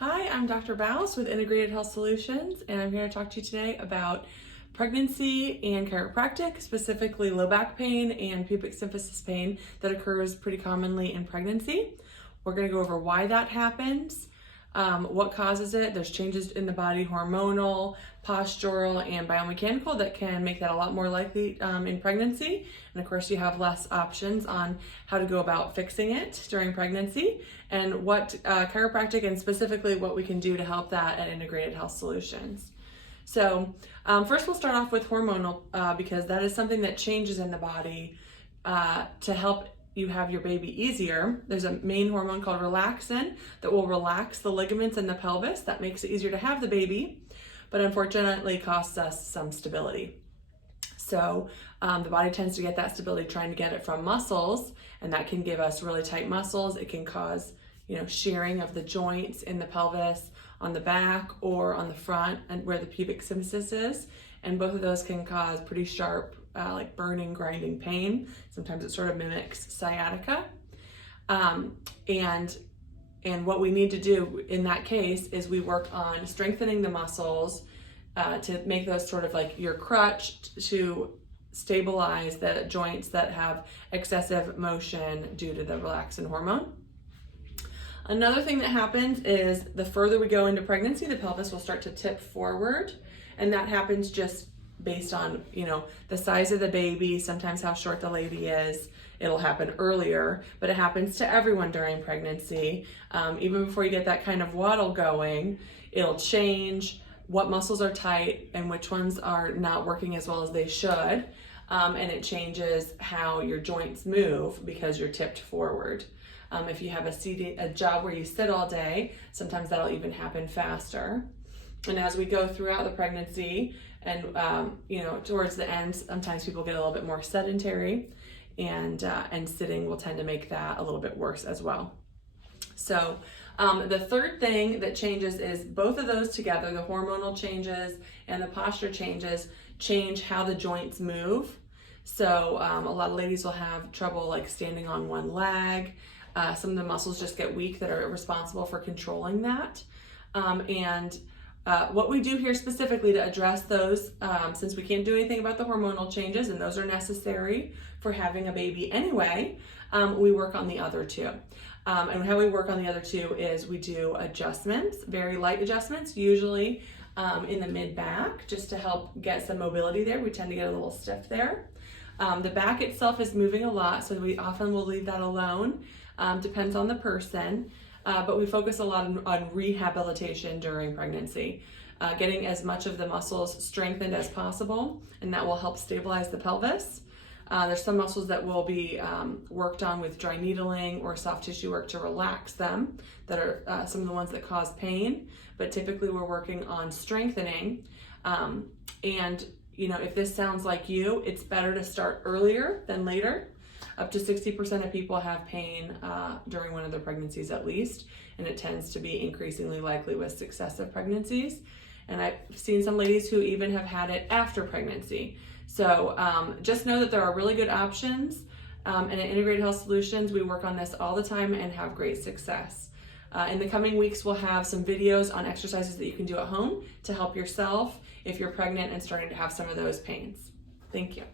Hi, I'm Dr. Baus with Integrated Health Solutions, and I'm here to talk to you today about pregnancy and chiropractic, specifically low back pain and pubic symphysis pain that occurs pretty commonly in pregnancy. We're going to go over why that happens, what causes it. There's changes in the body, hormonal, postural, and biomechanical that can make that a lot more likely in pregnancy. And of course, you have less options on how to go about fixing it during pregnancy, and what chiropractic and specifically what we can do to help that at Integrated Health Solutions. So first we'll start off with hormonal because that is something that changes in the body to help you have your baby easier. There's a main hormone called relaxin that will relax the ligaments in the pelvis. That makes it easier to have the baby, but unfortunately costs us some stability. So the body tends to get that stability trying to get it from muscles, and that can give us really tight muscles. It can cause, shearing of the joints in the pelvis, on the back or on the front, and where the pubic symphysis is. And both of those can cause pretty sharp, like burning, grinding pain. Sometimes it sort of mimics sciatica. And what we need to do in that case is we work on strengthening the muscles to make those sort of like your crutch to stabilize the joints that have excessive motion due to the relaxin hormone. Another thing that happens is the further we go into pregnancy, the pelvis will start to tip forward, and that happens just based on, the size of the baby, sometimes how short the lady is. It'll happen earlier, but it happens to everyone during pregnancy. Even before you get that kind of waddle going, it'll change what muscles are tight and which ones are not working as well as they should. And it changes how your joints move because you're tipped forward. If you have a job where you sit all day, sometimes that'll even happen faster. And as we go throughout the pregnancy and, towards the end, sometimes people get a little bit more sedentary, and sitting will tend to make that a little bit worse as well. So the third thing that changes is both of those together, the hormonal changes and the posture changes, change how the joints move. So a lot of ladies will have trouble like standing on one leg. Some of the muscles just get weak that are responsible for controlling that. What we do here specifically to address those, since we can't do anything about the hormonal changes, and those are necessary for having a baby anyway, we work on the other two. And how we work on the other two is we do adjustments, very light adjustments, usually in the mid-back, just to help get some mobility there. We tend to get a little stiff there. The back itself is moving a lot, so we often will leave that alone. Depends on the person. But we focus a lot on rehabilitation during pregnancy, getting as much of the muscles strengthened as possible, and that will help stabilize the pelvis. There's some muscles that will be worked on with dry needling or soft tissue work to relax them, that are some of the ones that cause pain, but typically we're working on strengthening. If this sounds like you, it's better to start earlier than later. Up to 60% of people have pain during one of their pregnancies at least, and it tends to be increasingly likely with successive pregnancies. And I've seen some ladies who even have had it after pregnancy. So just know that there are really good options, and at Integrated Health Solutions, we work on this all the time and have great success. In the coming weeks, we'll have some videos on exercises that you can do at home to help yourself if you're pregnant and starting to have some of those pains. Thank you.